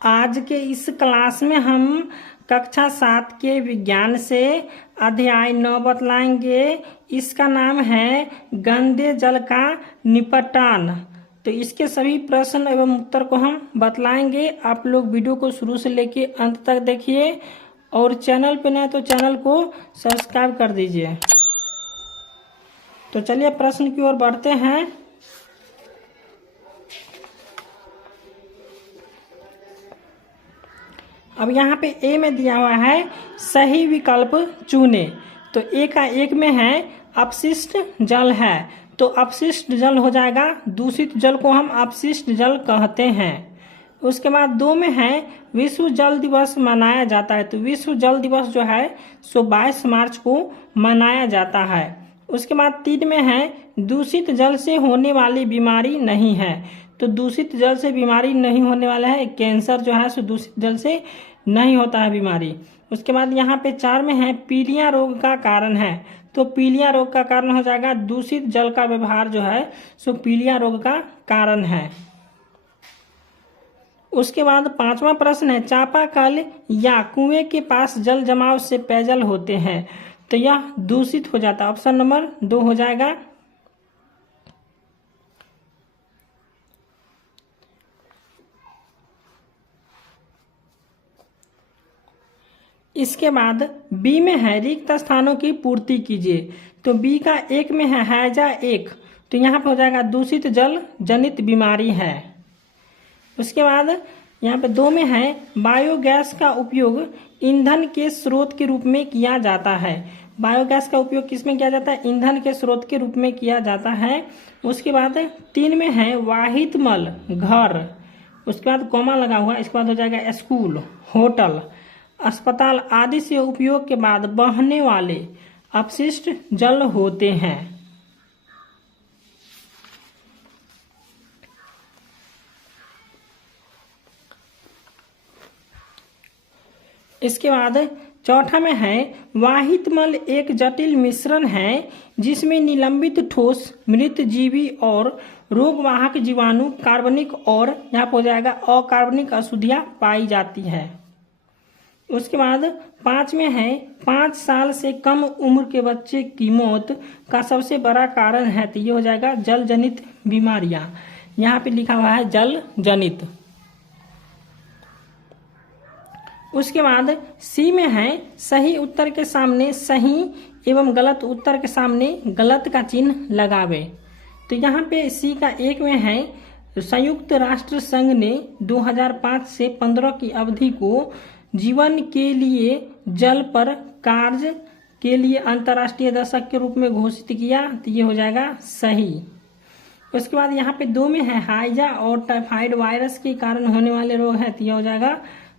आज के इस क्लास में हम कक्षा 7 के विज्ञान से अध्याय 9 बतलाएंगे। इसका नाम है गंदे जल का निपटान। तो इसके सभी प्रश्न एवं उत्तर को हम बतलाएंगे। आप लोग वीडियो को शुरू से लेके अंत तक देखिए और चैनल पे नए तो चैनल को सब्सक्राइब कर दीजिए। तो चलिए प्रश्न की ओर बढ़ते हैं। अब यहाँ पे ए में दिया हुआ है सही विकल्प चुने। तो ए का एक में है अपशिष्ट जल है, तो अपशिष्ट जल हो जाएगा। दूषित जल को हम अपशिष्ट जल कहते हैं। उसके बाद 2 में है विश्व जल दिवस मनाया जाता है। तो विश्व जल दिवस जो है सो 22 मार्च को मनाया जाता है। उसके बाद 3 में है दूषित जल से होने वाली बीमारी नहीं है। तो दूषित जल से बीमारी नहीं होने वाला है। कैंसर जो है सो दूषित जल से नहीं होता है बीमारी। उसके बाद यहाँ पे 4 में है पीलिया रोग का कारण है। तो पीलिया रोग का कारण हो जाएगा दूषित जल का व्यवहार जो है सो पीलिया रोग का कारण है। उसके बाद 5वां प्रश्न है चापाकल या कुएं के पास जल जमाव से पेयजल होते हैं। तो यह दूषित हो जाता है। ऑप्शन नंबर 2 हो जाएगा। इसके बाद बी में है रिक्त स्थानों की पूर्ति कीजिए। तो बी का 1 में है हैजा 1। तो यहाँ पे हो जाएगा दूषित जल जनित बीमारी है। उसके बाद यहाँ पे 2 में है बायोगैस का उपयोग ईंधन के स्रोत के रूप में किया जाता है। बायोगैस का उपयोग किस में किया जाता है? ईंधन के स्रोत के रूप में किया जाता है। उसके बाद 3 में है वाहित मल घर। उसके बाद कॉमा लगा हुआ। इसके बाद हो जाएगा स्कूल, होटल, अस्पताल आदि से उपयोग के बाद बहने वाले अपशिष्ट जल होते हैं। इसके बाद 4 में है वाहित मल एक जटिल मिश्रण है जिसमें निलंबित ठोस, मृत जीवी और रोगवाहक जीवाणु, कार्बनिक और यहाँ पर हो जाएगा अकार्बनिक अशुद्धियां पाई जाती है। उसके बाद 5 में है 5 साल से कम उम्र के बच्चे की मौत का सबसे बड़ा कारण है। तो ये हो जाएगा जल जनित बीमारियां। यहाँ पे लिखा हुआ है जल जनित। उसके बाद सी में है सही उत्तर के सामने सही एवं गलत उत्तर के सामने गलत का चिन्ह लगावे। तो यहाँ पे सी का 1 में है संयुक्त राष्ट्र संघ ने 2005 से 15 की अवधि को जीवन के लिए जल पर कार्य के लिए अंतर्राष्ट्रीय दशक के रूप में घोषित किया। तो ये हो जाएगा सही। उसके बाद यहाँ पे 2 में है हाइजा और टाइफाइड वायरस के कारण होने वाले रोग है। तो ये हो जाएगा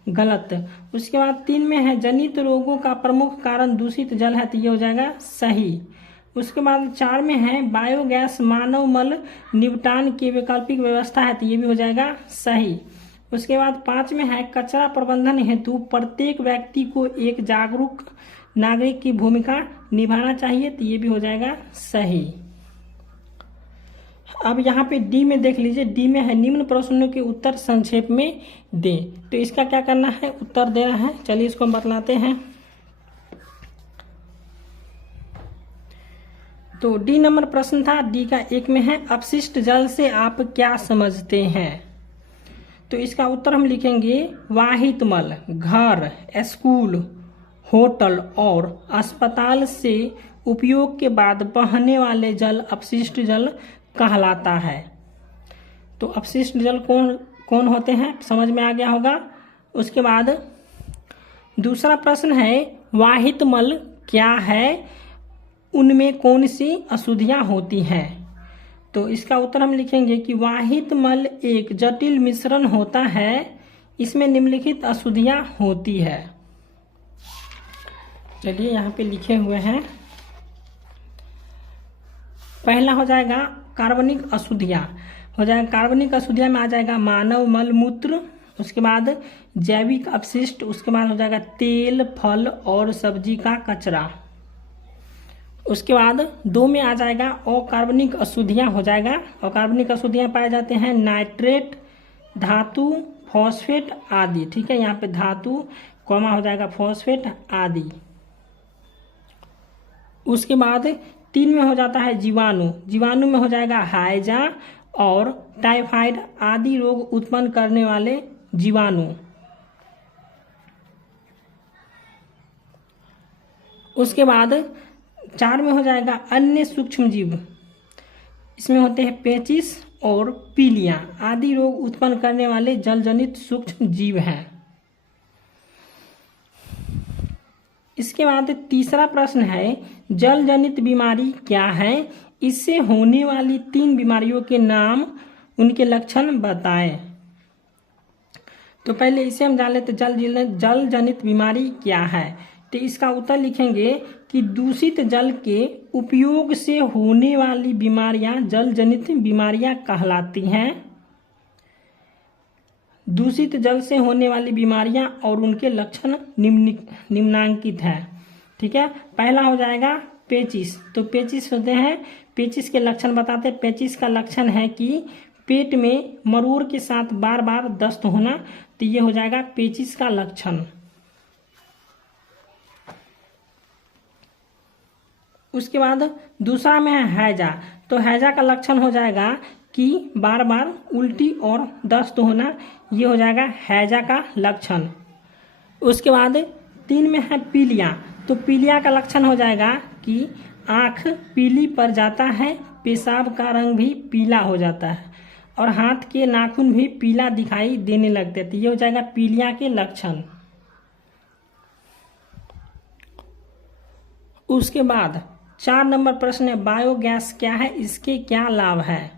गलत। उसके बाद 3 में है जनित रोगों का प्रमुख कारण दूषित जल है। तो ये हो जाएगा सही। उसके बाद 4 में है बायोगैस मानव मल निपटान की वैकल्पिक व्यवस्था है। तो ये भी हो जाएगा सही। उसके बाद 5 में है कचरा प्रबंधन हेतु प्रत्येक व्यक्ति को एक जागरूक नागरिक की भूमिका निभाना चाहिए। तो ये भी हो जाएगा सही। अब यहाँ पे डी में देख लीजिए। डी में है निम्न प्रश्नों के उत्तर संक्षेप में दें। तो इसका क्या करना है? उत्तर देना है। चलिए इसको हम बतलाते हैं। तो डी नंबर प्रश्न था। डी का 1 में है अपशिष्ट जल से आप क्या समझते हैं? तो इसका उत्तर हम लिखेंगे वाहित मल घर, स्कूल, होटल और अस्पताल से उपयोग के बाद बहने वाले जल अपशिष्ट जल कहलाता है। तो अपशिष्ट जल कौन कौन होते हैं समझ में आ गया होगा। उसके बाद दूसरा प्रश्न है वाहित मल क्या है, उनमें कौन सी अशुद्धियां होती हैं? तो इसका उत्तर हम लिखेंगे कि वाहित मल एक जटिल मिश्रण होता है, इसमें निम्नलिखित अशुद्धियां होती है। चलिए यहाँ पे लिखे हुए हैं। पहला हो जाएगा कार्बनिक अशुद्धियां। हो जाएगा कार्बनिक अशुद्धियां में आ जाएगा मानव मल मूत्र। उसके बाद जैविक अपशिष्ट। उसके बाद हो जाएगा तेल, फल और सब्जी का कचरा। उसके बाद 2 में आ जाएगा अकार्बनिक अशुद्धियां हो जाएगा। अकार्बनिक अशुद्धियां पाए जाते हैं नाइट्रेट, धातु, फॉस्फेट आदि। ठीक है, यहाँ पे धातु कॉमा हो जाएगा फॉस्फेट आदि। उसके बाद 3 में हो जाता है जीवाणु। जीवाणु में हो जाएगा हैजा और टाइफाइड आदि रोग उत्पन्न करने वाले जीवाणु। उसके बाद 4 में हो जाएगा अन्य सूक्ष्म जीव। इसमें होते हैं पेचिस और पीलिया आदि रोग उत्पन्न करने वाले जल जनित सूक्ष्म जीव हैं। इसके बाद तीसरा प्रश्न है जल जनित बीमारी क्या है, इससे होने वाली 3 बीमारियों के नाम, उनके लक्षण बताएं। तो पहले इसे हम जान लेते जल जनित बीमारी क्या है। तो इसका उत्तर लिखेंगे कि दूषित जल के उपयोग से होने वाली बीमारियां जल जनित बीमारियां कहलाती हैं। दूषित जल से होने वाली बीमारियां और उनके लक्षण निम्नांकित है। ठीक है, पहला हो जाएगा पेचिस। तो पेचिस होते हैं, पेचिस के लक्षण बताते हैं। पेचिस का लक्षण है कि पेट में मरोड़ के साथ बार बार दस्त होना। तो ये हो जाएगा पेचिस का लक्षण। उसके बाद दूसरा में है हैजा। तो हैजा का लक्षण हो जाएगा कि बार बार उल्टी और दस्त होना। ये हो जाएगा हैजा का लक्षण। उसके बाद 3 में है पीलिया। तो पीलिया का लक्षण हो जाएगा कि आँख पीली पड़ जाता है, पेशाब का रंग भी पीला हो जाता है और हाथ के नाखून भी पीला दिखाई देने लगते हैं। तो ये हो जाएगा पीलिया के लक्षण। उसके बाद 4 नंबर प्रश्न है बायोगैस क्या है, इसके क्या लाभ है।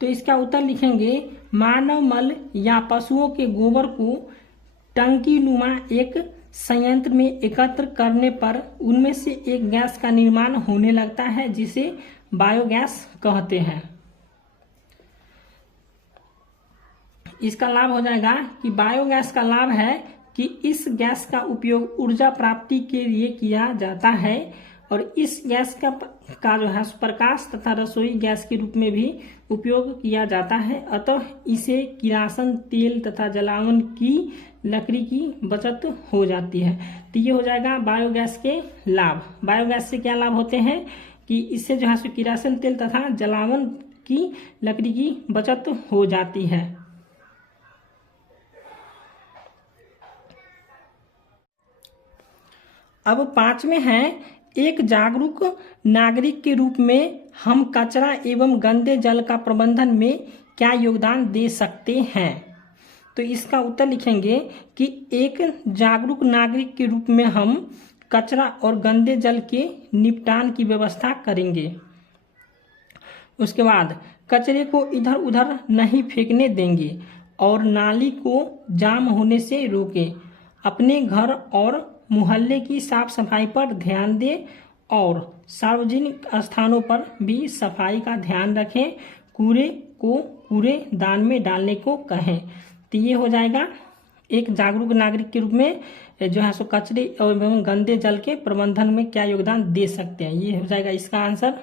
तो इसका उत्तर लिखेंगे मानव मल या पशुओं के गोबर को टंकी नुमा एक संयंत्र में एकत्र करने पर उनमें से एक गैस का निर्माण होने लगता है जिसे बायोगैस कहते हैं। इसका लाभ हो जाएगा कि बायोगैस का लाभ है कि इस गैस का उपयोग ऊर्जा प्राप्ति के लिए किया जाता है और इस गैस का जो है प्रकाश तथा रसोई गैस के रूप में भी उपयोग किया जाता है। अतः इसे किरासन तेल तथा जलावन की लकड़ी की बचत हो जाती है। तो ये हो जाएगा बायोगैस के लाभ। बायोगैस से क्या लाभ होते हैं कि इससे जो है किरासन तेल तथा जलावन की लकड़ी की बचत हो जाती है। अब 5 में है एक जागरूक नागरिक के रूप में हम कचरा एवं गंदे जल का प्रबंधन में क्या योगदान दे सकते हैं। तो इसका उत्तर लिखेंगे कि एक जागरूक नागरिक के रूप में हम कचरा और गंदे जल के निपटान की व्यवस्था करेंगे। उसके बाद कचरे को इधर उधर नहीं फेंकने देंगे और नाली को जाम होने से रोकें। अपने घर और मोहल्ले की साफ सफाई पर ध्यान दें और सार्वजनिक स्थानों पर भी सफाई का ध्यान रखें। कूड़े को कूड़ेदान में डालने को कहें। तो ये हो जाएगा एक जागरूक नागरिक के रूप में जो है सो कचरे एवं गंदे जल के प्रबंधन में क्या योगदान दे सकते हैं। ये हो जाएगा इसका आंसर।